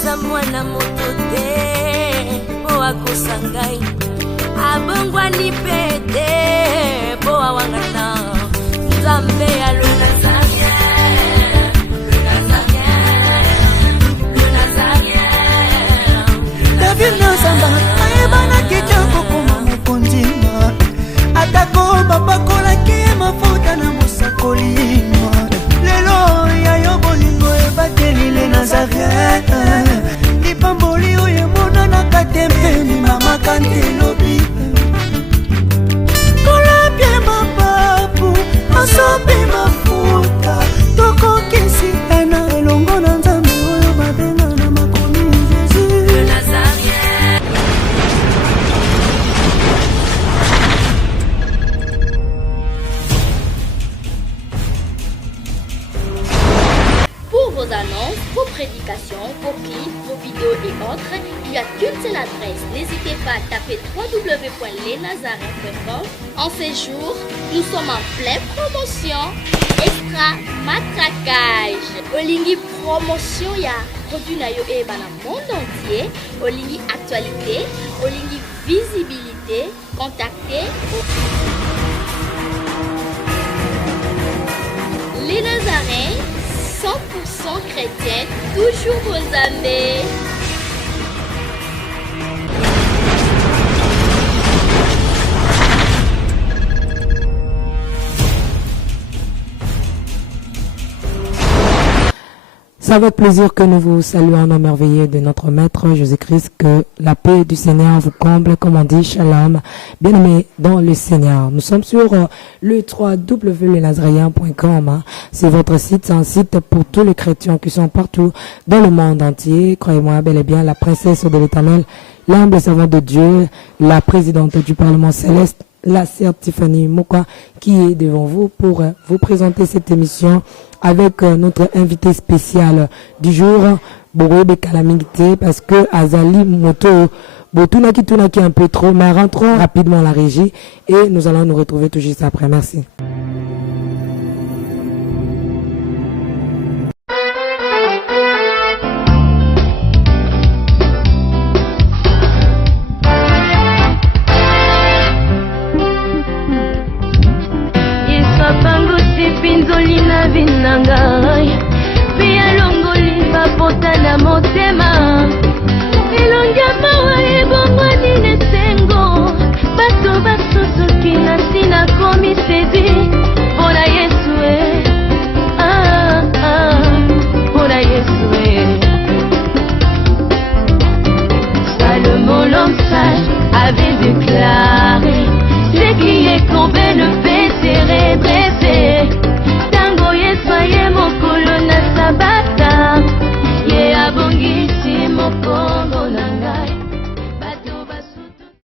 naza mwana moto te po akosa ngai abongwani pete po awangata nzambe ya le David Nozamba ayebana kitoko koma mokondima atako bapakolaki mafuta na mosakolima lelo yayo bolingo ebateli le Nazareth lipamboli oyo emonanaka te mpeni mama kantelobi kolapie mapapu masopi mafuta tokokisitana elongo na nzambe oyo babenga na makomi Pour vos annonces, vos prédications, vos clips, vos vidéos et autres, il y a qu'une seule adresse. N'hésitez pas à taper www.lesnazareth.com. En ces jours, nous sommes en pleine promotion. Extra matraquage. Olingi promotion ya produit na yo eba na monde entier. Olingi actualité, Olingi visibilité. Contactez les Nazareth. 100% chrétien, toujours vos amis. C'est avec plaisir que nous vous saluons en nom merveilleux de notre Maître Jésus-Christ, que la paix du Seigneur vous comble, comme on dit, shalom, bien-aimés dans le Seigneur. Nous sommes sur le www.lesnazariens.com. C'est votre site, c'est un site pour tous les chrétiens qui sont partout dans le monde entier. Croyez-moi, bel et bien, la princesse de l'Éternel, l'humble servante de Dieu, la présidente du Parlement céleste, la sœur Tiffany Mouka, qui est devant vous pour vous présenter cette émission avec notre invité spécial du jour, Borebe Kalamingite, parce que Azali Moto, Botunaki Tunaki un peu trop, mais rentrons rapidement à la régie et nous allons nous retrouver tout juste après. Merci. Pinzolina vinangai pia longoli bapota na motema elongia mawa ebongwani nesengo bato basusuki na ntina komi sedi mpona Yesu mpona Yesu Salomon l'homme sage avait déclaré ce qui est courbé ne peut se redresser.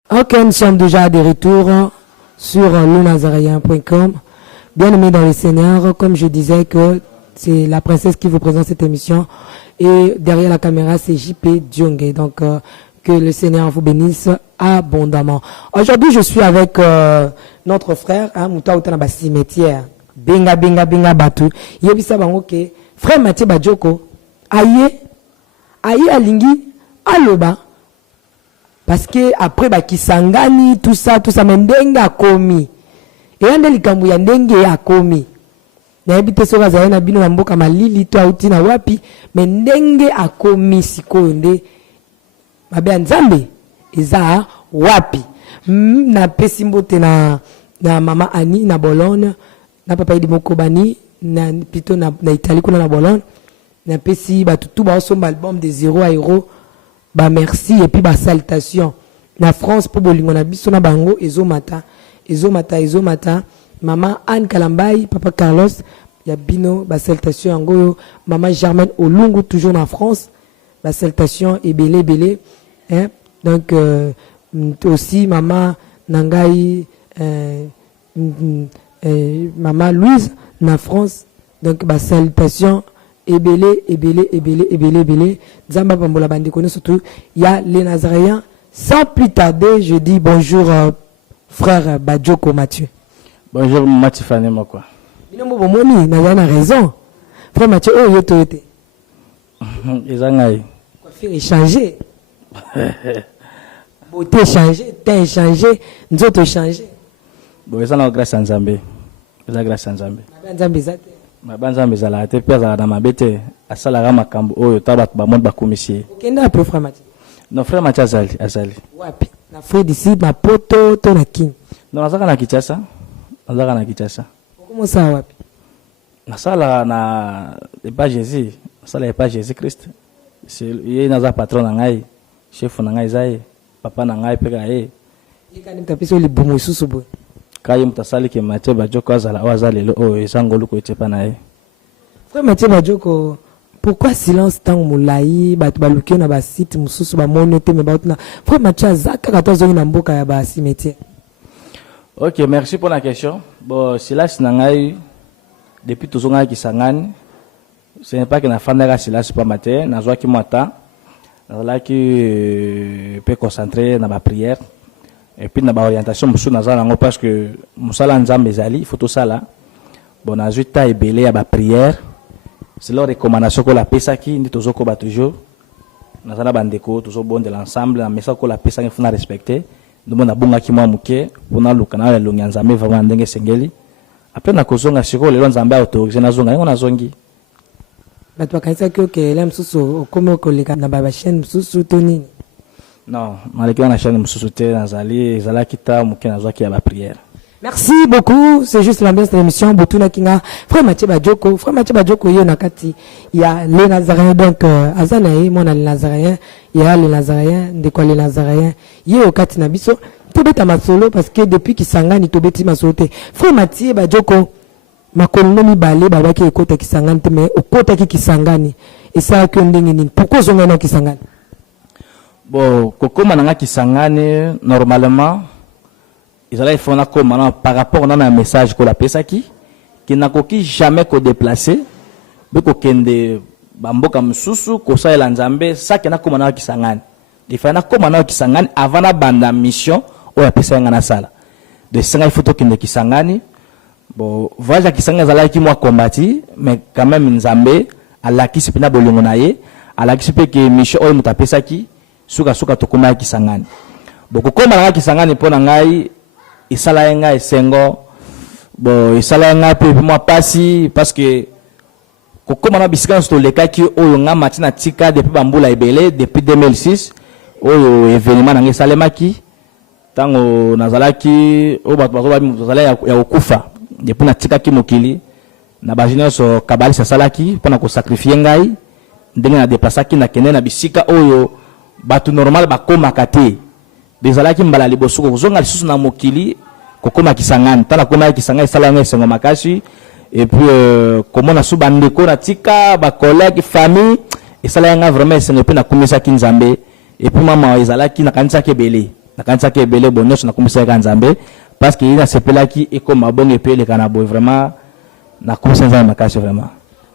Ok, nous sommes déjà de retour sur lenazarien.com. Bien aimés dans le Seigneur, comme je disais que c'est la princesse qui vous présente cette émission et derrière la caméra c'est JP Djonge. Donc que le Seigneur vous bénisse abondamment. Aujourd'hui je suis avec notre frère Mouta Outanaba cimetière. Benga batu. Yebisa bango ke frère Mathieu Bajoko aye alingi aloba parce que après bakisangani tout ça mendenga komi et ande likambu ya ndenge akomi na ebite soka za na bino mboka malili to auti na wapi mendenge akomi sikoyo nde mabe nzambe eza wapi na pesi mbote na mama Ani na Bologne na papa Idi Mokobani na plutôt na Italie kuna na Bologne na pesi batutu ba somba album de 0 à euro ba merci et puis ba salutation na France pour bolingo na biso na bango ezomata maman Anne Kalambai papa Carlos ya bino ba salutation yango maman Germaine Olungu toujours en France ba salutation et belé hein donc aussi maman Nangai maman Louise na France donc ba salutation ebele Zamba Bambola Bandikone surtout il y a les Nazariens. Sans plus tarder, je dis bonjour frère Bajoko Mathieu. Bonjour Mathieu Fanema quoi. Binomo bomoni na raison. Frère Mathieu oh yoto yote. Ezangai. coiffure est changée. Beauté est changée, teint est changé, nous autres changé. Bon, ça n'a grâce à Nzambe. Ça grâce à Nzambe. Nzambe zala te pesa na mabete asala ga makambo oyo tabat ba monde ba commissaire. Kenda peu frère Mathieu. Non frère Mathieu azali. Wapi? Na frère d'ici na poto to na king. Non azaka na Kinshasa. Comment ça wapi? Nasala na pas Jésus, nasala pas Jésus Christ. C'est yeye naza patron na ngai, chef na ngai zaye, papa na ngai peka ye. Yekani mtapiso libumu susu boy. Kaye mutasali ke Mathieu Bajoko azala wazalelo o ezangolu ko etepa na ye. Frère Mathieu Bajoko, pourquoi silence tant moulayi batu baluki na ba site mususu ba monote me bautna. Frère Mathieu azaka katozo na mboka ya ba cimetière. OK, merci pour la question. Bon, silence na ngai depuis toujours ngai kisangani. Ce n'est pas que na fandaka silence pas matin, na zwa ki mata. Na ki peut concentrer na ba prière. Et puis na ba orientation musu na zala ngo parce que musala nzambe ezali il faut tout ça là. Bon na zuta ebele ya ba prière. C'est leur recommandation que la pesaki ndi tozoko ba toujours. Na zala bandeko toujours bon de l'ensemble na mesa ko la pesaki faut na respecter. Nous na bunga ki mwa muke pona luka na longi nzambe vraiment ndenge sengeli. Après na kozonga siko lelo nzambe autorisé na zonga ngo na zongi. Batu bakaisa kyo ke la msusu okomo koleka na baba chaîne msusu to nini? Non, malgré la chaîne msusu nazali ezala kita muke na zwa ki ya ba prière. Merci beaucoup, c'est juste l'ambiance de l'émission Botuna Kinga. Frère Mathieu Bajoko yo nakati il y a les Nazaréens donc azanae mon les Nazaréens, il y a les Nazaréens, de quoi les Nazaréens. Yo kati na biso tobeta masolo parce que depuis Kisangani tobeti masolo te. Frère Mathieu Bajoko makolo mibale babaki ekota Kisangani te mais okota ki Kisangani. Et ça que ndenge nini? Pourquoi zonga na Kisangani? Bon, kokoma na Kisangani normalement ils allaient faire par rapport à un message que la pesaki qui n'a jamais qu'au déplacer mais qu'au kende bamboka msusu kosa elanzambe ça qui n'a comme na Kisangani il faut na comme na Kisangani avant la bande mission ou la pesa ngana sala de sanga il faut to kende Kisangani bon voyage Kisangani zala ki moi combati mais quand même nzambe ala ki sipina bolingo na ye ala ki sipe ke mission o mutapesaki suka to koma Kisangani bon kokoma na Kisangani pona ngai isala nga esengo bon isala nga pe moi pasi parce que kokoma na bisika sto lekaki oyo nga matina tika depuis bambula ebele depuis 2006 oyo événement na ngesalemaki tango nazalaki o bato bazoba muzala ya okufa depuis na tika ki mokili na bajina so kabali salaki pona ko sacrifier ngai ndenge na déplacer na kende na bisika oyo bato normal bakoma kate bezalaki mbala liboso kozonga lisusu na mokili kokoma Kisangani tala koma Kisangani sala nga sengo makasi et puis comment na subandeko na tika ba collègue famille et sala nga vraiment sengo pe na komisa ki Nzambe et puis mama ezalaki na kanisa ke belé bonyoso na komisa ka Nzambe parce que ina sepelaki et comme bon et puis le kanabo vraiment na komisa Nzambe makasi vraiment.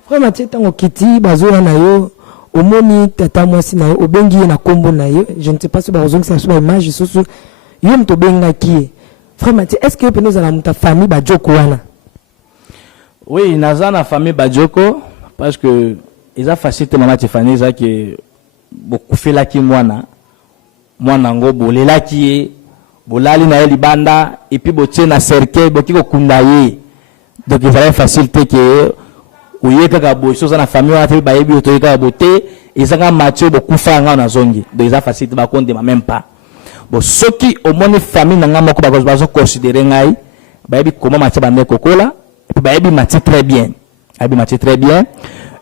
Frère Mathieu tango kiti bazoya na yo omoni tata mwasi na yo obengi na kombo na yo je ne sais pas si bazongi ça sur image susu yo mto benga ki Frère Mathieu est-ce que nous allons ta famille Bajoko wana? Oui naza na famille Bajoko parce que ils a facilité maman Tiffany ça que beaucoup fait la ki mwana ngo bolela ki bolali na libanda et puis botie na cercueil bokiko kundaye donc il fallait faciliter que oyeka ka boso na famille wana te bayebi otoyeka bote ezanga Mathieu bokufa nga na zongi donc ils a facilité ba compte même pas. Bon soki au moins famille nanga moko bazo considérer ngai bayebi comment Mathieu bande kokola et puis bayebi Mathieu très bien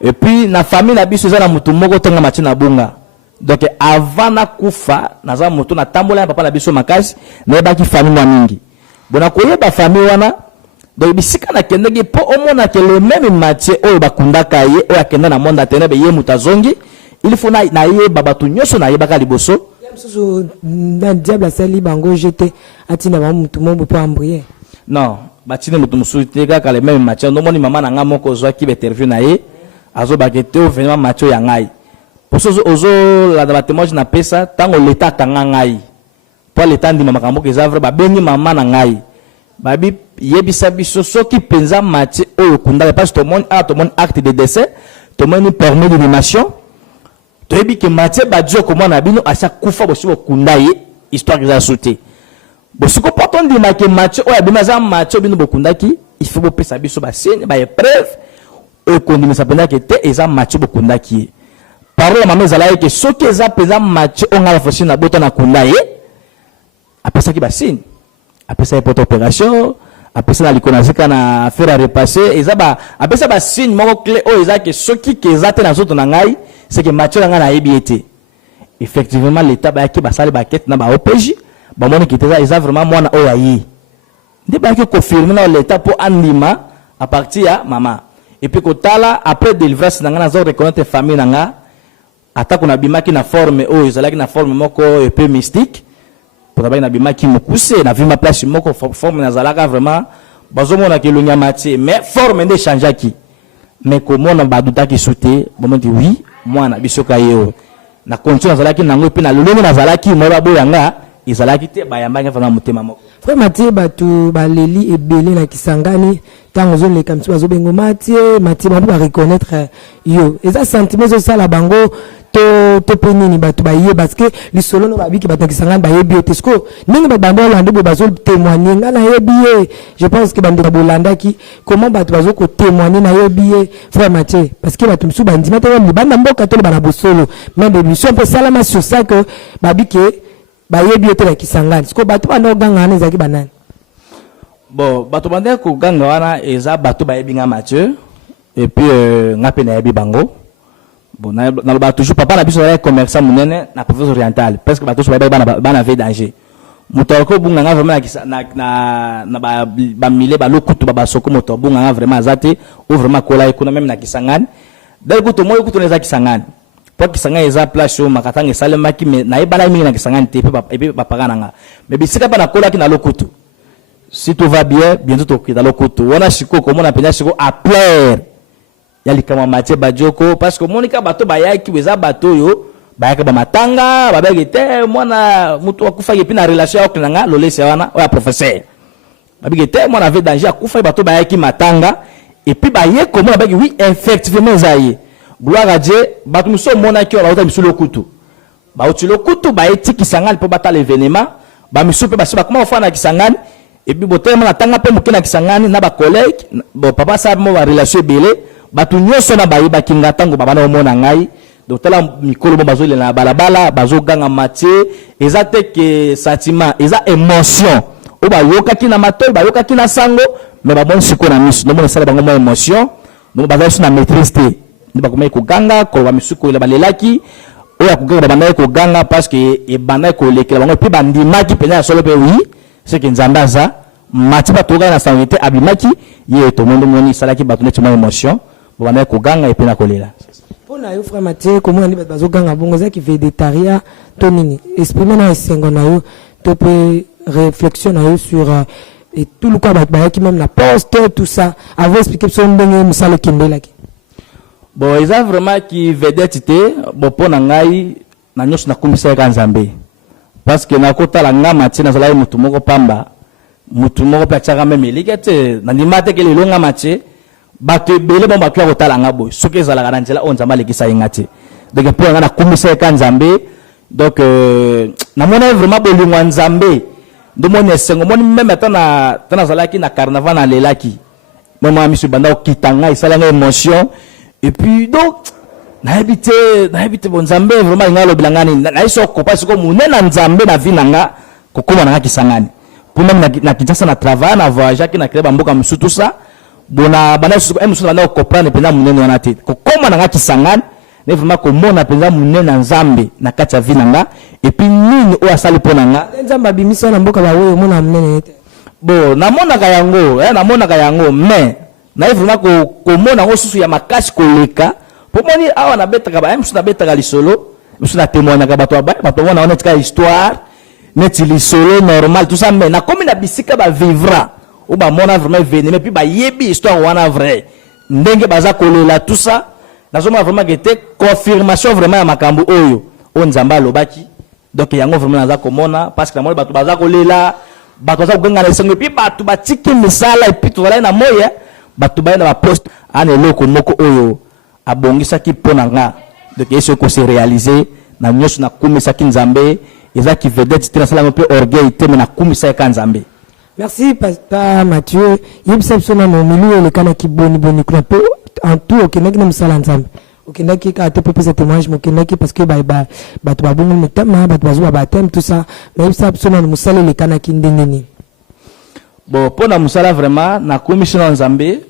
et puis na famille na biso za na mutu moko tonga Mathieu na bunga donc avant na kufa na za mutu na tambola papa na biso makasi na yebaki famille na mingi bona koyeba famille wana donc bisika na kendeki po omona ke le même Mathieu oyo bakundaka ye oyo akenda na monde atene be ye mutazongi il faut na ye babatu nyoso na yebaka liboso susu na diable sali bango jeté atina ba mutu mombo po ambrier non batine mutu musu teka kale même Mathieu no moni mama na nga moko zo ki interview na ye azo bakete o vraiment Mathieu ya ngai poso ozo la témoignage na pesa tango l'état kanga ngai po l'état ndi mama kambo ke zavre ba bengi mama na ngai babi yebisa biso soki penza Mathieu oyo kunda parce que tout le monde acte de décès tout le monde permis d'inhumation toyebi ke Mathieu Badioko mwana bino asa kufa bosi bokunda ye histoire que ça sauté bosiko pourtant dit que Mathieu oya bino za Mathieu bino bokundaki il faut bopesa biso ba signe ba épreuve e kondimisa pena ke te eza Mathieu bokundaki parole mama ezala ke soki eza peza Mathieu onga fosi na bota na kunda ye apesa ki ba signe apesa porte opération apesa na likonazika na faire à repasser eza ba apesa ba signe moko clé o eza ke soki ke eza te na zoto na ngai c'est que Mathieu nga na yebiete effectivement l'état ba ki ba sali ba quête na ba OPJ ba moni ki teza eza vraiment mwana o ya yi ndi ba ki confirmer na l'état pour andima à partir ya mama et puis kotala après délivrance na nga na zo reconnaître famille na nga ata kuna bimaki na forme o ezalaki na forme moko un peu mystique pour na bimaki mokuse na vima place moko forme na zalaka vraiment bazomona ke lunya Mathieu mais forme nde changeaki mais comment on baduta ki sauté bon dit oui moi na bisoka yeo na continue zalaki nango pe na lolongo na zalaki mo ba boyanga izalaki te bayambanga vraiment motema moko frère Mathieu batu baleli ebele na Kisangani tango zo le kamsi bazo bengo Mathieu ba reconnaître yo eza sentiment zo sala bango to penini batu ba ye parce que li solo no babiki batu Kisangani ba yebi tesco ninga ba bando lande bo bazo témoigner ngana yebi je pense que bando bolanda ki comment batu bazo ko témoigner na yebi frère Mathieu parce que batu msu bandima te ni banda mboka to bana bosolo même émission peut salama sur ça que babiki ba yebi te na Kisangani siko batu bando ganga na zaki banani bon batu bande ko ganga wana eza batu ba yebi nga Mathieu et puis ngape na yebi bango bon na ba toujours papa na biso ya commerçant munene na province orientale parce que ba tous ba ve danger mutoko bunga nga vraiment na ba mile ba lokutu ba soko moto bunga nga vraiment azate ou vraiment kola ikuna même na Kisangani dal kuto moyo kuto na Kisangani pour Kisangani eza place au makatanga salema ki na ebala mingi na Kisangani te pe ba pagana nga mais bisika pa na kola ki na lokutu si tout va bien bientôt to ki na lokutu wana shiko komo na penya shiko a plaire yali kama Mathieu Badioko parce que monika bato bayaki weza bato yo bayaka ba matanga babege te mwana mutu akufa yepi na relation ya oklanga lolese wana oya professeur babege te mwana ve danger akufa bato bayaki matanga et puis baye comment babege oui effectivement zaye gloire à Dieu bato muso mona ki ba uta misulo kutu ba utilo kutu ba eti Kisangani po bata l'événement ba miso pe basi ba comment ofana Kisangani et puis botema na tanga pe mukina Kisangani na ba collègue bon papa sa mo ba relation belé batu nyoso na bayiba kinga tango babana omona ngai donc tala mikolo bo bazole na balabala bazo ganga Mathieu ezate ke sentiment eza émotion o ba yoka kina matoi ba yoka kina sango mais ba bon siko na miso no mona sala bango mo émotion no bazo na maîtrise te ni ba komai ko ganga ko ba misuko ile balelaki o ya kuganga bana ko ganga parce que e bana ko lekela bango pe bandimaki pena solo pe oui c'est que nzambaza Mathieu batoga na sanité abimaki ye to mondo moni sala ki batune tuma émotion bwana ko ganga et pena kolela pona yo frère Mathieu comment ni bazo ganga bongo za ki végétarien to nini exprimer na esengo na yo to pe réflexion na yo sur et tout le quoi ba qui même la poste tout ça avant expliquer son ndenge musala kindela ki bon ils a vraiment qui vedette te bon pona ngai na nyos na kumisa ka Nzambe parce que na kota la nga Mathieu na zala mutu moko pamba mutu moko pa chaka même ligete na ndimate ke le longa Mathieu bato ebele bon bato ya kotala nga boy soki ezalaka na nzela oyo Nzambe alekisa ye nga te donc mpo yanga nakumisa ye ka Nzambe donc namona vraiment bolingo ya Nzambe ndomoni esengo moni meme ata nazalaki na carnaval nalelaki mama miso banda kokita nga esala nga émotion et puis donc nayebi te bon Nzambe vraiment nga alobela nga nini nayebi okopa siko monene na Nzambe na vi na nga kokoma na nga Kisangani mpo meme na Kinshasa na travail na voyageaki na kele bamboka mosusu tout ça bona bana su emusu bana comprendre pena munene wana te ko koma na Kisangani ne vraiment ko mona pena munene na Nzambe na kati ya vinanga et puis nini o asali pona nga Nzambe bimisa na mboka ba weyo mona munene te bon na mona ka yango mais na vraiment ko mona ngo susu ya makasi koleka po moni awa na betaka ba emusu na betaka lisolo musu na témoigner ka bato wana on etika histoire neti lisolo normal tout ça mais na komi na bisika ba vivra ou ba mona vraiment venu mais puis ba yebi histoire wana vrai ndenge baza kolela tout ça nazoma vraiment que était confirmation vraiment ya makambo oyo o Nzamba lobaki donc yango vraiment naza komona parce que na mona bato baza kolela bato baza kuganga na esengo puis bato batiki misala et puis to na moya bato ba na ba poste ana eloko moko oyo abongisa ki pona nga donc et ce qu'on s'est réalisé na nyos na kumisa kinzambe eza ki vedette tena sala peu orgueil teme na kumisa ka nzambe. Merci Papa Mathieu. Yebisa sona no milu le kana ki boni kuna pe en tout okendaki na msala nzambe. Okendaki ka te pepe ce témoignage okendaki parce que ba to ba bongo metama ba to bazwa ba thème tout ça. Mais yebisa sona no musala le kana ki ndengeni. Bon pour na musala vraiment na commission nzambe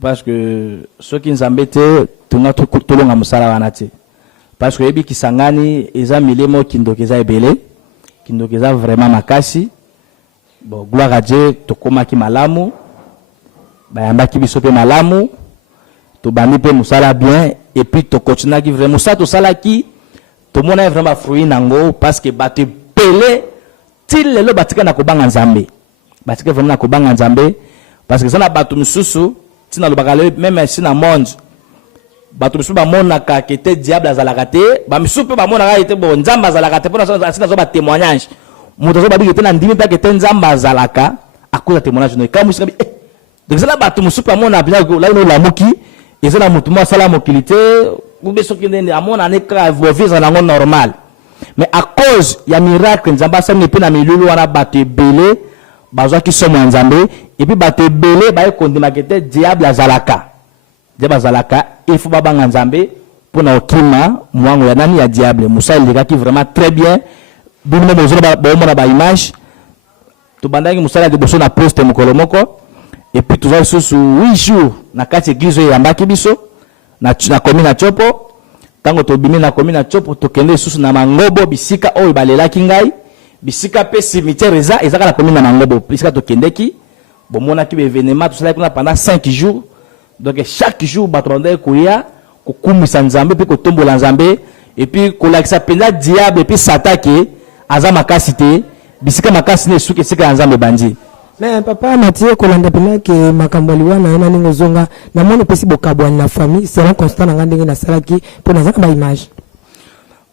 parce que ceux qui nzambe te tunga tolonga musala wana te. Parce que yebi kisangani eza milemo kindokeza ebele kindokeza vraiment makasi. Bon, gloire à Dieu, to komaki malamu, bayambaki biso pe malamu, to bandi pe musala bien, et puis to continue ki vraiment ça to sala ki, to mona vraiment fruit nango, parce que bate pele, til lelo batika na kobanga nzambe. Batika vraiment na kobanga nzambe, parce que ça na batu misusu, tina lo bakale, même si na monde, batu misusu ba mona ka kete diable azalaka te, ba misusu pe ba mona ka ete bo nzamba azalaka te, pona ça zo ba témoignage. Moutazo babi était ndimi pa kete nzamba zalaka à cause de témoignage no ka musika bi donc ça là batu musupa mona bien là no la muki et ça la mutu mo sala mokilité ou be soki ndende amona ne ka vivre na normal mais à cause ya miracle nzamba sa ne pe na milulu wana batu belé bazwa ki somo nzambe et puis batu belé ba kondima kete diable azalaka il faut baba nzambe pour na okima mwango ya nani ya diable musa il qui vraiment très bien. Bimbo bozona ba image to bandangi musala de boso na poste mokolomoko et puis toujours sous 8 jours na kati église ya mbaki biso na commune na Chopo tango to bimi na commune na Chopo to kende sous na mangobo bisika oyo balelaki ngai bisika pe cimetière ezaka na commune na mangobo bisika to kendeki bomona ki événement tout ça pendant 5 jours donc chaque jour batronde koya ko kumisa nzambe pe ko tombola nzambe et puis ko lakisa penda diable et puis s'attaquer aza makasi te bisika makasi ne suke sika nzambe bandi. Mais Papa Mathieu kolanda pena ke makambali wana na ningo zonga na mona pesi bokabwa na famille c'est un constant na ndenge na salaki pour na zaka ba image.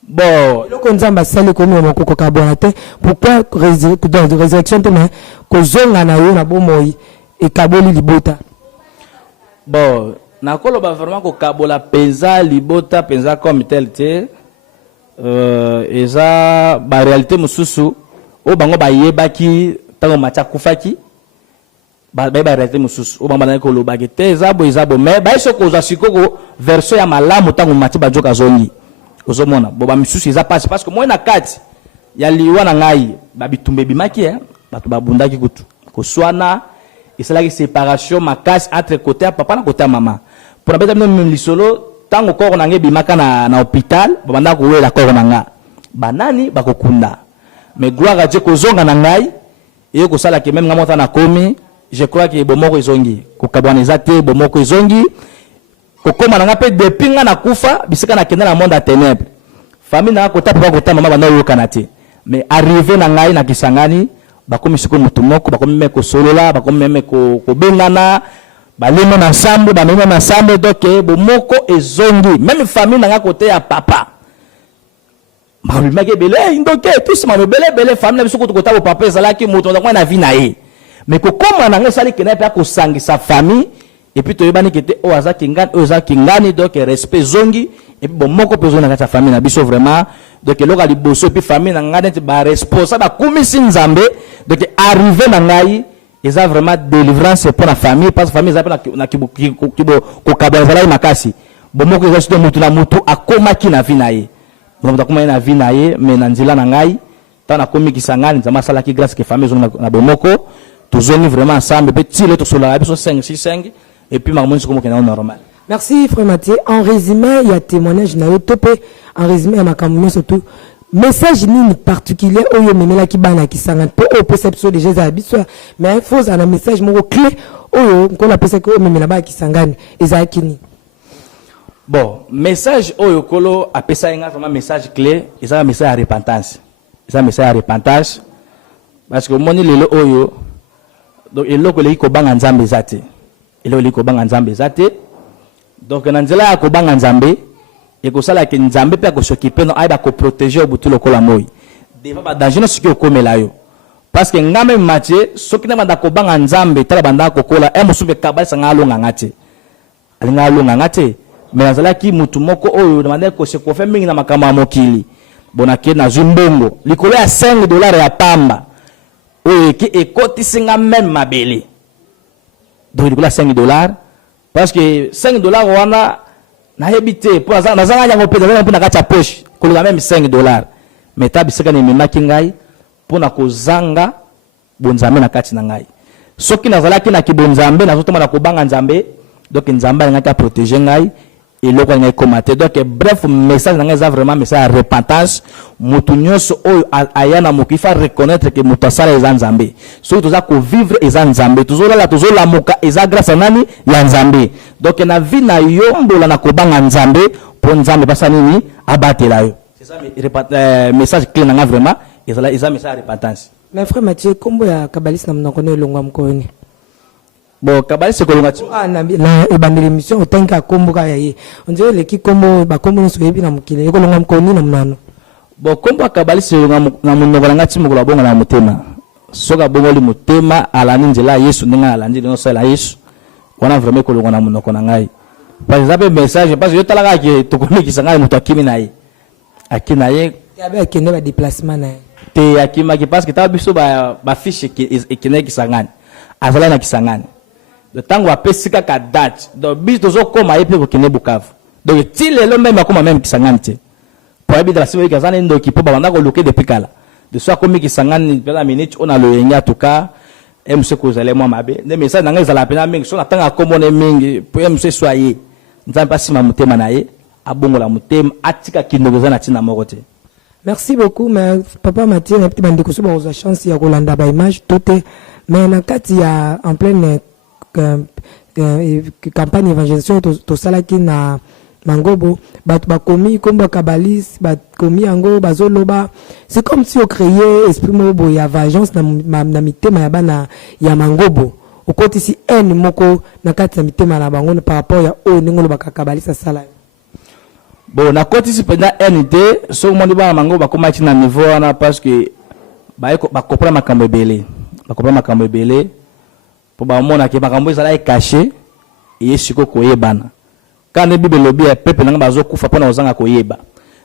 Bon, loko nzamba sali ko mo ko kabwa te pourquoi résurrection te mais ko zonga na yo na bomoi e kaboli libota. Bon, na koloba vraiment ko kabola penza libota penza comme tel te eza ba réalité mususu o bango ba yebaki tango macha kufaki ba réalité mususu o bango na ko lobaki te eza bo mais ba iso ko za sikoko version ya malamu tango macha ba joka zongi ozomona bo ba mususu eza passe parce que moi na kati ya liwa na ngai ba bitumbe bimaki bato ba bundaki kutu ko swana isalaki séparation makasi entre côté ya papa na côté ya mama pour abeta même lisolo tango koko nange bimaka na hôpital babanda ko wela koko nanga banani bakokunda mais gloire à Dieu ko zonga na ngai et ko sala ke même ngamota na komi je crois que bomoko ezongi ko kabwana ezate bomoko ezongi ko koma nanga pe depuis nga na kufa bisika na kenda na monde à ténèbres famille na ko tapa ko tama mama na yokana te mais arrivé na ngai na Kisangani bakomi siko mutu moko bakomi me ko solola bakomi me ko bengana balema na sambo bamema na sambo donc bomoko ezongi même famille na côté ya papa mabimake belé ndoke tous mabelé famille biso ko kota papa ezalaki moto na vie na ye mais ko koma na ngesali kena pe ko sangisa famille et puis to yebani kete o azaki ngani o azaki ngani donc respect zongi et puis bomoko pe zona kata famille na biso vraiment donc loka liboso puis famille na ngani te ba responsable ba komisi nzambe donc arrivé na ngai eza vraiment délivrance pour la famille parce que famille eza na kibo ko kabazala makasi bomoko eza sito mutu na mutu akomaki na vie na ye donc akoma na vie na ye mais na nzila na ngai ta na komi Kisangani nzama sala ki grâce que famille zona na bomoko tozongi vraiment ensemble petit le to sola biso 5 et puis maman c'est comme que normal. Merci frère Mathieu. En résumé il y a témoignage na yo topé en résumé à makambo surtout message ni particulier oyo memela ki bana Kisangani po o perception de Jésus abiso mais il faut un message moko clé oyo ko la pesa ko memela ba Kisangani ezaki ni. Bon message oyo kolo apesa nga vraiment message clé eza message à repentance. Eza message à repentance parce que moni lelo oyo donc eloko le ko banga nzambe zate eloko le ko banga nzambe zate donc na nzela ya ko banga nzambe et que ça là que nzambe pe ko s'occuper no aiba ko protéger butu lokola moi deva ba danger no siki okomela yo parce que ngame matche soki na banda ko banga nzambe tala banda ko kola e musube kabali sanga alonga ngate alinga alonga ngate mais nazalaki mutu moko oyo de manière que se kofe mingi na makambo ya mokili bonake na zimbongo likolo ya $5 ya pamba oyo ki ekotisi nga même mabele donc likolo ya $5 parce que $5 wana nayebi te mpo nazanga yango mpe nazanga mpo na kati ya poche koluka même $5 mais ta bisika na ememaki ngai mpo na kozanga bonzambe na kati na ngai soki nazalaki na kibonzambe nazotoma na kobanga nzambe donc nzambe alingaki aprotéger ngai eloko alingai ekoma te donc bref message na ngai eza vraiment message ya repentance motu nyonso oyo aya na mokili fa reconnaître ke moto asala eza nzambe soki toza kovivre eza nzambe tozolala tozolamuka eza grâce ya nani ya nzambe donc na vie na yo mbola na kobanga nzambe mpo nzambe basa nini abatela yo c'est ça message clé na ngai vraiment eza message ya repentance. Mais frère Mathieu, kombo ya kabalisi na mnakone elongwa mkoni. Bon, kabalisi kolonga tu. Na ebandeli mission otenka kombo ka yaye. Onje leki kombo ba kombo nso yebi na mukile. Ekolonga mkoni na mnano. Bon, kombo kabalisi na munoko nga ti mukula bonga na mutema. Soka bongo li mutema alani nzela Yesu ndinga alandi no sala Yesu. Wana vraiment kolonga na munoko na ngai. Par exemple message parce que yo talaka ke tokomikisa ngai mutu akimi na ye. Akina ye yabe kende ba déplacement na ye. Te akima ki parce que ta biso ba fiche ekene kisangani azala na kisangani le tango apesika ka date donc bis tozo koma yepe ko kene Bukavu donc ti lelo même akoma même kisangani te pour abi la siwe kazana ndo ki po banda ko loke depuis kala de soit komi kisangani pela minute on a le yenga tuka MC ko zale moi mabe ne message nanga ezala pena mingi so na tanga komone mingi po MC soye nzambe pasima mutema na ye abongola mutema atika kindoza na tina moko te. Merci beaucoup, mais papa Mathieu, na petit bande ko suba oza chance ya kolanda ba image tout mais na kati ya en pleine campagne d'évangélisation to salaki na Mangobo, batu ba komi kombo kabalis, ba komi ango bazoloba. C'est comme si on créait esprit mobo ya vengeance na mitema ya bana ya Mangobo. Okoti si en moko na kati ya mitema na bango par rapport ya o ningolo ba kabalisa sala. Bon, na koti si pendant NT, so mo ndi ba mango ba koma na niveau na parce que ba comprendre makambo ebele. Ba comprendre makambo ebele. Po ba mona ke makambo ezala e caché et yesiko koyebana. Quand le Bible lobi e peuple nga bazo kufa pona ozanga koyeba.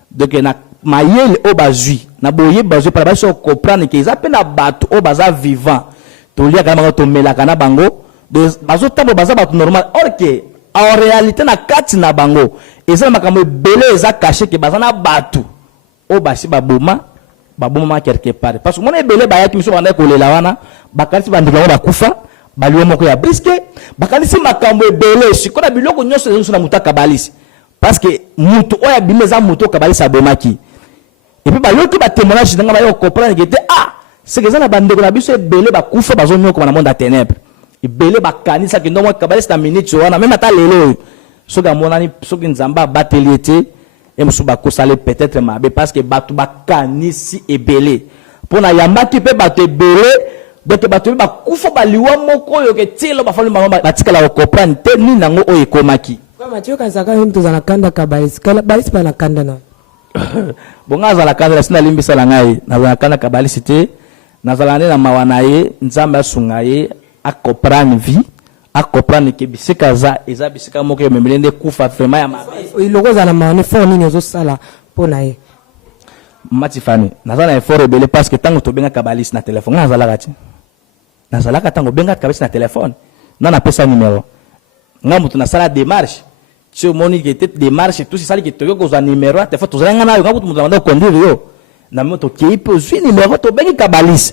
Donc na mayele o bazui, na boye bazui para ba so comprendre que eza pena bato o baza vivant. To lia kama to melaka na bango, bazo tabo baza bato normal. Or que en réalité na kati na bango eza makambo belé eza caché que bazana batu o basi baboma quelque part parce que mona belé bayaki miso banda ko lela wana bakanisi bandika ba kufa baliwo moko ya briske bakanisi makambo belé sikona biloko nyonso ezo na mutaka balisi parce que mutu oya bimeza mutu kabalisa bomaki et puis bayoki ba témoignage ndanga bayo comprendre que c'est que ça na bandeko na biso belé ba kufa bazonyoko na monde à ténèbres ibele bakanisa ke ndongo kabalisa na minute wana même ata lelo soka monani soki nzamba bateli ete emsu bakosale peut-être mabe parce que batu bakanisi ebele pona yambaki pe batu ebele donc batu bakufa baliwa moko yo ke tilo bafali mama batikala ko comprendre te ni nango o ekomaki kwa Mathieu kazaka mtu za nakanda kabalisi kala balisi pa nakanda na bonga za la kanda sina limbisa la ngai na nakanda kabalisi te nazalane na mawana ye nzamba asunga ye a comprendre vie a comprendre que bisika za eza bisika moko yo memende kufa vraiment ya mabe iloko za na mawana fo nini ozo sala pona ye matifani nazala effort rebele parce que tango to benga kabalisi na téléphone nazala kati nazala tango benga kabalisi na téléphone na pesa numéro ngamutu na sala démarche si o moni que tête démarche tout ça qui to yo ko za numéro te fa to zanga na yo ngamutu muzamanda conduire yo na moto ki po zwi numéro to benga kabalisi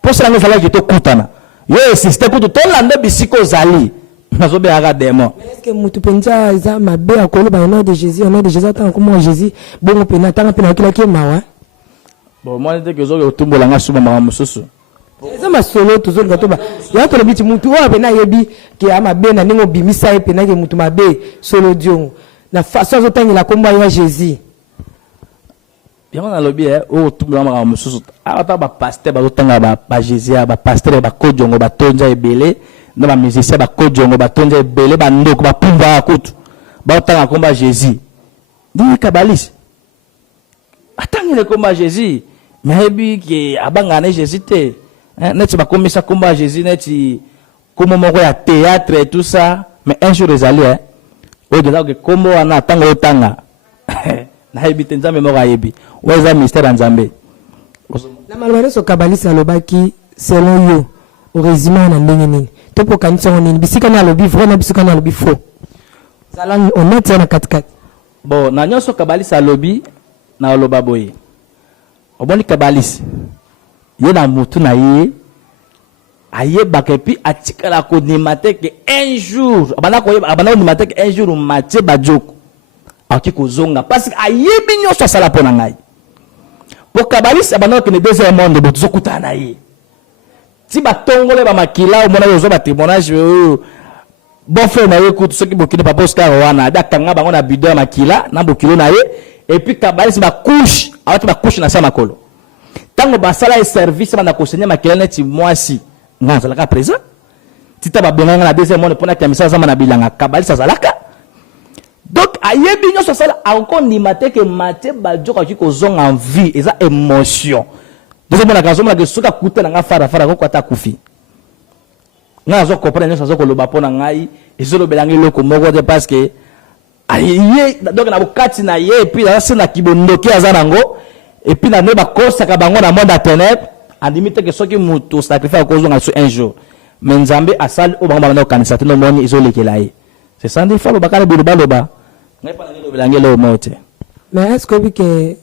pour ça ngazala ki to kutana yo insiste pour tout lande bisiko zali nazobe aga demo est-ce que mutu penja za mabe akolo ba nom de Jésus au nom de Jésus tant comme Jésus bongo pena tant pena kila ki mawa bon moi ndeke zo yo tumbola nga suba mama mususu eza masolo to zo ngatoba ya to lebiti mutu wa pena yebi ke ama be na ningo bimisa e pena ke mutu mabe solo diongo na façon zo tangila komba ya Jésus yango na lobi o tumbola mama mususu ata ba pasteur ba tanga ba Jésus ba pasteur ba kojongo ba tonja ebele na ba musicien ba kojongo ba tonja ebele ba ndoko ba pumba akutu ba tanga komba Jésus ndi kabalisi atangile komba Jésus maybe ke abanga na Jésus te neti ba komisa komba Jésus neti comme moko ya théâtre et tout ça mais un jour ezali o de que kombo wana tango otanga na ebite nzambe moko ayebi weza mystère nzambe na malwale so kabalisa lobaki selon yo au résumé na ndenge nini to po kanisa nini bisika na lobi vrai na bisika na lobi faux zala honnête na katikati bon na nyonso kabalisa lobi na loba boye oboni kabalisi ye na mutu na ye ayebaka puis atikala konima te ke un jour abana konima te ke un jour matie bajoko aki kozonga parce que ayebi nyonso asala mpo na ngai po kabalisi abana okende deuxième monde bo tozokutana na ye ti batongole bamakila omona yo zo batémoignage oyo bon frère na ye kutu soki bokinde papa Oscar wana abakanga bango na bidon ya makila na bokilo na ye et puis kabalisi bakouche awati bakouche na sa makolo tango basala e service bana kosenye makila neti mwasi nga zalaka présent tita babenganga na deuxième monde pona kamisa zama na bilanga kabalisa zalaka donc ayebi nyonso sala encore ni mateke mate bajoko ki kozonga en vie eza émotion deuxième monde kazoma ke soka kuta nga fara ko kwata kufi nga zo comprendre nyonso zo ko loba pona ngai ezolo belangi loko moko de parce que aye donc na bokati na ye et puis ça na kibondoki azanango et puis na ne ba kosa ka bango na monde à ténèbres andimite ke soki mutu sacrifice ko zonga sur un jour mais nzambe asali o bango na kanisa te no moni izolekela ye c'est ça ndi falo bakala biluba loba ngai pa na ngelo belangi lo mote mais est-ce que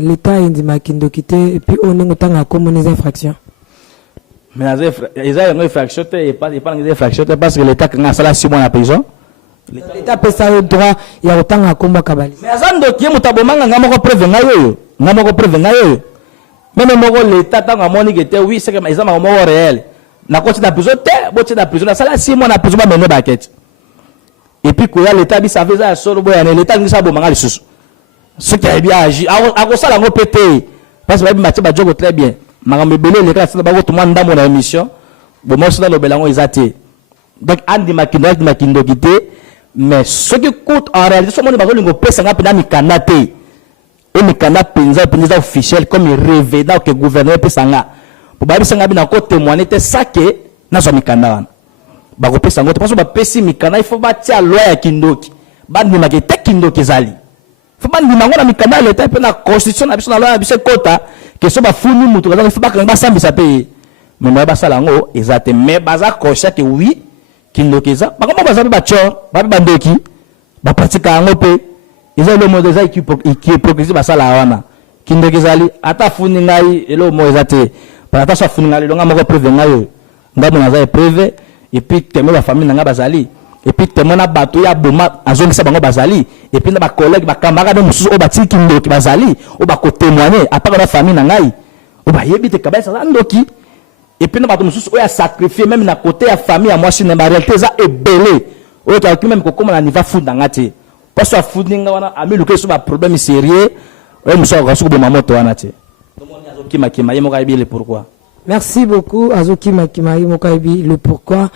l'état indima kindokité et puis on est autant à comme les infractions mais ils ont une infraction et pas une infraction parce que l'état quand ça la 6 mois en prison l'état peut ça le droit il y a autant à combat kabali mais azando qui mutabomanga ngamoko preuve ngayo même moko l'état tant amoni que te oui c'est que ils ont moko réel na côté na prison te boté na prison ça la 6 mois na prison ba mener baquette et puis quoi l'état bi ça fait ça solo boya l'état ngi sa bomanga lisusu ce qui a bien agi a ko sala ngo pété parce que ba match ba jogo très bien makambe belé les gars ça ba ko tout monde dans mon émission bo mo sala lo belango izate donc andi makindo gité mais ce qui coûte en réalité ce monde ba ko lingo pesa nga pena mikanda te o mikanda penza officiel comme il rêve dans que gouverneur pesa nga bo ba bisa nga bina ko témoigner te sake na so mikanda wana ba ko pesa ngo te parce que ba pesi mikanda il faut ba tia loi ya kindoki ba ndi makete kindoki zali faut pas ndima ngona mikanda l'état pe na constitution na biso na loi na biso kota que so ba funi mutu kaza faut pas que ba sambisa pe mais ba sala ngo ezate mais baza conscient que oui kindokeza ba comme baza ba chor ba bandoki ba pratika ngo pe eza le mode za qui hypocrisie ba sala wana kindokezali ata funi ngai elo mo ezate pa ata so funi ngai longa moko preuve ngai ngamo na za preuve et puis temo ba famille nga bazali et puis temo na bato ya boma azongisa bango bazali et puis na ba collègue ba camarade mususu o batiki ndoki bazali o ba ko témoigner apart na famille na ngai o ba yebite kabisa za ndoki et puis na bato mususu o ya sacrifier même na côté ya famille ya moi si na réalité za ebelé o ta même ko comme na niveau funda ngati parce que fundinga wana ami luke so ba problème sérieux o muso ko suko be mamoto wana te donc on azo kima yemo ka ebile pourquoi merci beaucoup Azoki Makima yemo ka ebi le pourquoi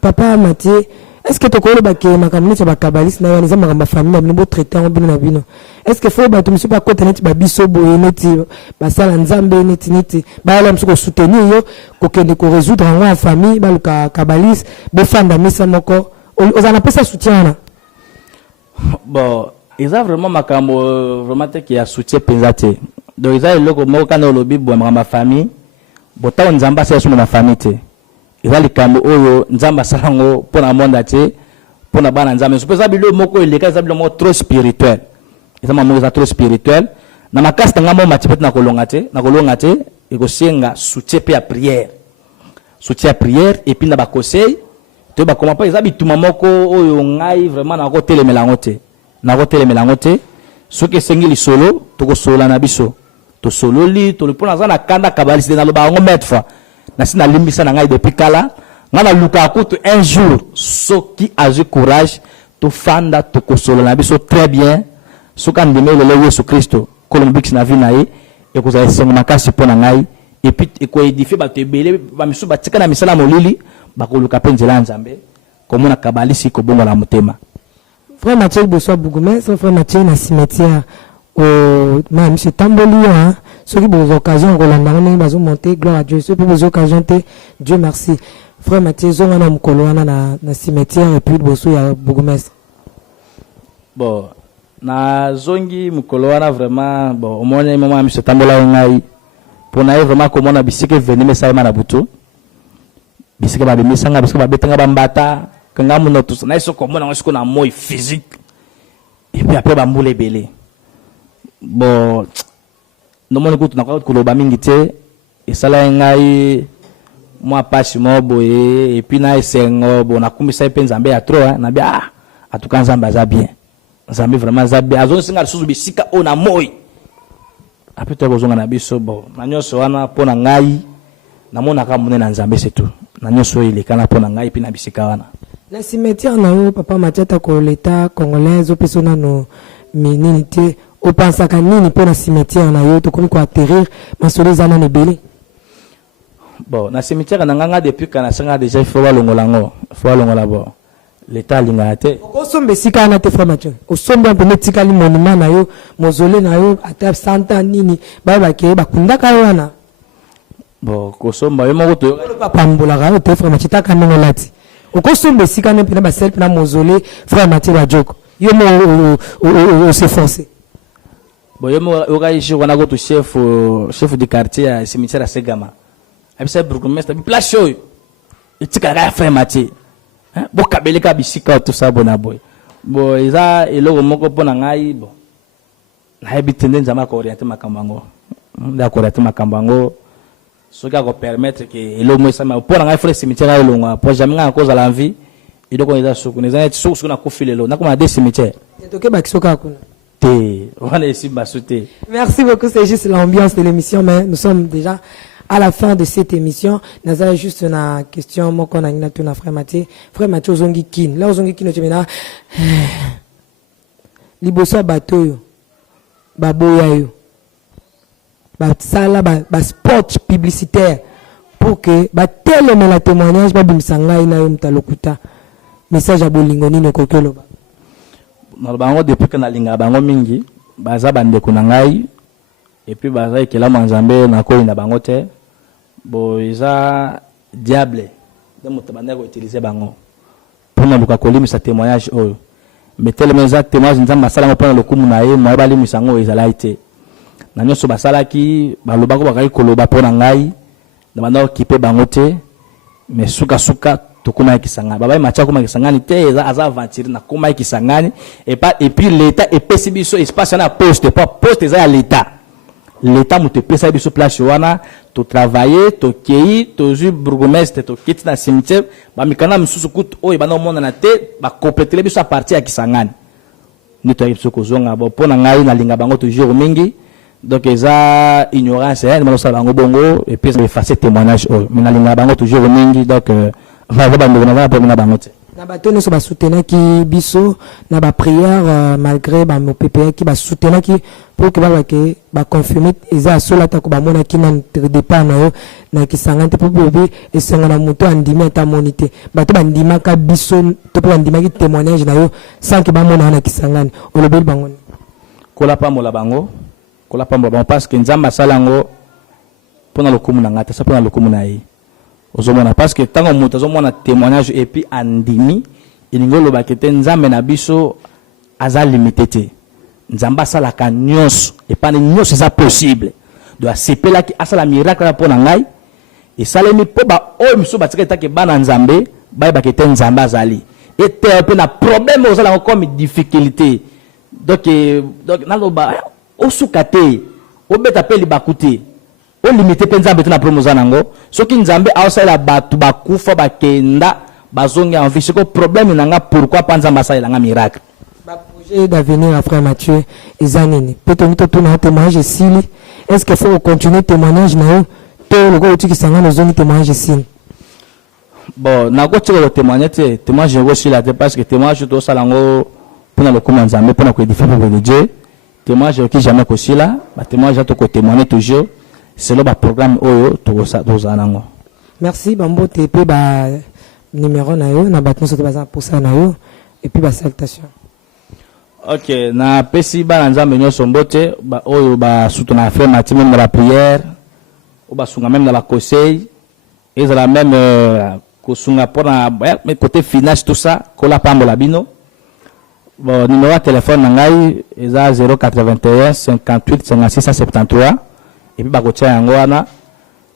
papa Mathieu, est-ce que tu connais que ma famille est kabaliste na yaniza ma famille na bo traiter en bino na bino? Est-ce que faut ba tu monsieur pas côté net ba biso boye net ba sala nzambe net ba la msuko soutenir yo ko kende ko résoudre en famille ba luka kabaliste bo fanda misa moko ozana pesa soutien na bon ils ont vraiment makambo vraiment qui a soutien pensate donc ils ont le ko moko kana lobi bo ma famille bo ta nzamba c'est sur ma famille te ezali kambo oyo nzamba salango pona monda te pona bana nzambe so pesa bilo moko eleka zabilo mo trop spirituel ezama mo trop spirituel na makasi ngamo matipet na kolonga te ekosenga soutien pe ya prière et puis na ba conseil to ba comment pas ezabi tuma moko oyo ngai vraiment na ko telemelango te soki esengi lisolo to ko sola na biso to sololi to le pona za na kanda kabalisi na lo ba ngo mettre na sina limbisa na ngai depuis kala ngana luka kutu un jour soki azu courage to fanda to kosolo na biso très bien soka ndime le Yesu Kristo kolombix na vie na ye e ko za sengo makasi pona ngai et puis e ko édifier ba tebele ba misu ba tika na misala molili ba ko luka penjela nzambe comme na kabalisi ko bongo na motema frère Mathieu Bosso Bougoume frère Mathieu na cimetière o ma monsieur Tamboli ceux qui ont occasion Rolanda on est monter gloire à Dieu ceux qui ont occasion Dieu merci frère Mathieu zonga mukolo wana na cimetière et puis bosso ya bourgmestre bon na zongi mukolo wana vraiment bon au moins maman monsieur tambola ngai pour na vraiment comment na bisike venir mais ça na butu bisike ba bimisanga bisike ba betanga bambata kanga muno tout na iso comment na iso na moi physique et puis après ba moule belé bon no moni kutu na ko loba mingi te et sala ngai moi passe mo boye et puis na esengo bon na kumisa pe nzambe ya trop na bia atuka nzambe za bien nzambe vraiment za bien azo singa susu bisika ona moi après to bozonga na biso bon na nyoso wana pona ngai na mona ka munena nzambe c'est tout na nyoso ile kana pona ngai puis na bisika wana na cimetière na yo papa Mathiata ko l'état congolais au persona no minité au pensaka nini pona cimetière na yo to komi ko atterrir masolo zana ne belé bon na cimetière na nganga depuis kana sanga déjà faut longola bon l'état linga te ko sombe sika na te frère Mathieu o sombe un peu metikali monument na yo mausolée na yo ata santa nini ba ke ba kundaka yo wana bon ko somba yo moko to papa mbola ga te frère Mathieu ta kana ngolati o ko sombe sika na pe na ba self na mausolée frère Mathieu ba joko yo mo o se forcer bon yo mo o ga ishi wana go to chef du quartier à cimetière à Segama abisa bourgmestre bi place yo itika ga frère Mathieu hein bo kabeleka bisika tout ça bona boy bon iza eloko moko pona ngai bon na ebitende nzama ko orienter makambango nda ko orienter makambango so ka ko permettre que eloko mo sama pona ngai frère cimetière elonga pour jamais nga cause à l'envie idoko iza suku neza suku na ko filelo na ko na des cimetières toke ba kisoka kuna te on est ici basouté. Merci beaucoup, c'est juste l'ambiance de l'émission mais nous sommes déjà à la fin de cette émission. Nous avons juste une question moi qu'on a une à frère Mathieu ozongi kin là ozongi kin tu mena liboso bateau yo baboya yo ba sala ba spot publicitaire pour que ba tellement la témoignage ba bimisanga ina yo mtalokuta message à bolingo nini kokelo ba na bango depuis que na linga bango mingi baza bandeko na ngai et puis baza ekela manzambe na ko ina bango te bo iza diable de mutabanda ko utiliser bango pour na luka kolimisa témoignage oyo mais tellement za témoignage nzamba sala ngo pona lokumu na ye mo bali misango ezala ite na nyoso basala ki baloba ko bakai koloba pona ngai na banda okipe bango te mais suka tokuma kisangani baba macha kuma kisangani te eza aza aventure na kuma kisangani et puis l'état et pesi biso espace na poste pas poste eza ya l'état mu te pesa biso place wana to travailler to kei to ju bourgmestre to kiti na cimetière ba mikana misusu kutu oyo bana mona na te ba compléter biso à partir ya kisangani ni to biso kozonga bo pona ngai na linga bango toujours mingi donc eza ignorance hein mano sala bango bongo et puis effacer témoignage oyo mais na linga bango toujours mingi donc na bateau nous ba soutenir qui biso na ba prière malgré ba mo PPA qui ba soutenir qui pour que ba confirmer eza sola ta ko ba mona ki na départ na yo na kisangante pour bobi et senga na moto andima ta monité bateau ba ndima ka biso to ba ndima ki témoignage na yo sans que ba mona na kisangane o le bel bango kola pa mola bango parce que nzamba salango pona lokumu na ngata sa pona lokumu na yi ozomona parce que tant que ozomona témoignage et puis andimi ilingolo bakete nzambe na biso aza limité te nzamba sala ka nyos et pas nyos ça possible doit sepela ki asala miracle pour ngai et salemi po ba o miso batika take bana nzambe ba bakete nzamba azali et pe na problème ozala comme difficulté donc naloba osukate obeta pe libakuti o limité pe nzambe tena promoza nango soki nzambe ausala batu bakufa bakenda bazongi en vie siko problème nanga pourquoi pas nzambe asala nga miracle ba projet d'avenir à frère Mathieu ezanini peut-être to na témoignage sili est-ce qu'il faut continuer témoignage na yo to loko utiki sanga no zongi témoignage sili bon na ko tiko témoigner témoignage go sila te parce que témoignage to salango pona lokoma nzambe pona ko édifier peuple de Dieu témoignage qui jamais ko sila ba témoignage to ko témoigner toujours c'est le programme oyo toza nango. Merci bambo TP ba numéro na yo na batno soto baza pour ça na yo et puis ba salutation. Ok, na pesi ba nzambe nyonso mbote ba oyo ba soutenir frère Mathieu même dans la prière ou ba sunga même dans la conseil et la même ko sunga pour na mais côté finance tout ça ko la pambola bino. Bon numéro de téléphone ngai eza 081 58 56 73 et puis ba ko tia yango wana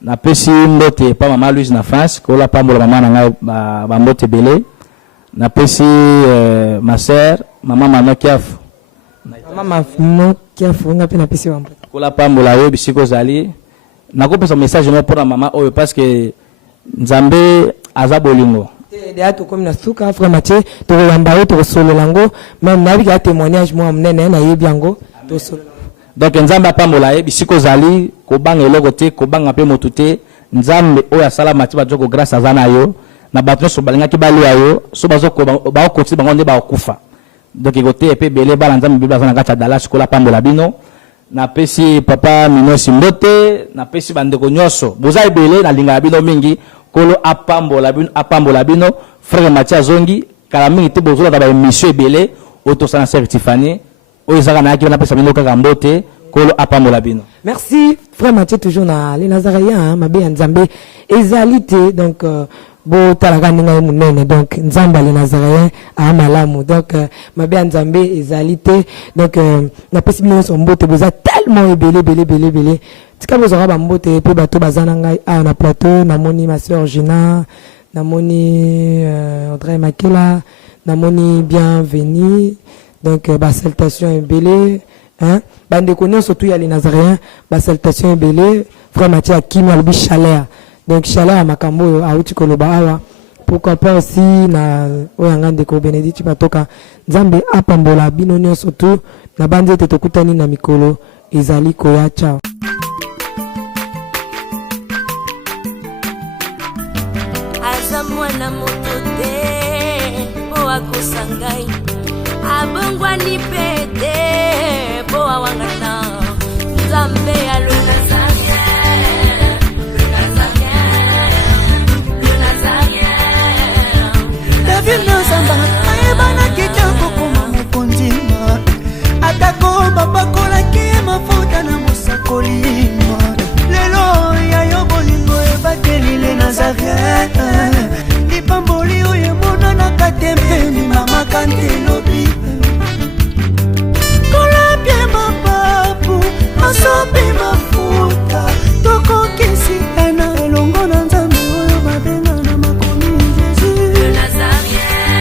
na pesi mbote pa mama Louise na France ko la pambola mama ngai ba mbote belé na pesi ma sœur maman Mano Kiafu. Maman Mano Kiafu nga pe na pesi wa mbote. Ko la pambola yo bisiko zali. Na ko pesa message mo pour maman oyo parce que Nzambe aza bolingo. De ato comme na suka frère Mathieu to yamba yo to solo lango même na bi témoignage mo amnene na yebi yango to solo. Donc Nzambe pambola ye bisiko zali ko banga eloko te ko banga pe motute Nzambe oyo asala mati ba joko grâce azana yo. Na bato so balinga ki bali ayo so bazo ko ba ko bango nde ba kufa donc côté epé belé bala nzambe bibla sana kata Dallas ko la pambola bino na pesi papa mino simbote na pesi bandeko nyoso boza belé na linga bino mingi kolo apambola bino frère Mathieu Zongi kala mingi te bozo la ba émission belé auto sana certifié o ezaka na ki na pesa bino kaka mbote kolo apambola bino. Merci frère Mathieu toujours na les Nazaréens mabe nzambe ezalité donc bo talaka ninga munene donc nzamba les Nazaréens a malamu donc mabe nzambe ezalité donc na pesi bino so mbote boza tellement belé tika bozora ba mbote pe bato bazana ngai a na plateau na moni ma sœur Gina na moni Audrey Makela na moni bienvenue donc ba salutation belé hein bande connaît surtout ya les Nazaréens ba salutation belé frère Mathieu Akimi albi chaleur donc chaleur makambo a uti koloba awa pourquoi pas aussi na oyanga ndeko Benedict batoka nzambe apambola bino nyonso surtout na bande te tokutani na mikolo ezali koya ciao. Azamwana motote po akosangai abongwa ni pete po awangata nzambe alona ayebana kitoko koma mokondima atako bapakolaki mafuta na mosakolima lelo yayo bolingo ebateli le Nazareth lipamboli oyo emonanaka te mpeni mama kantela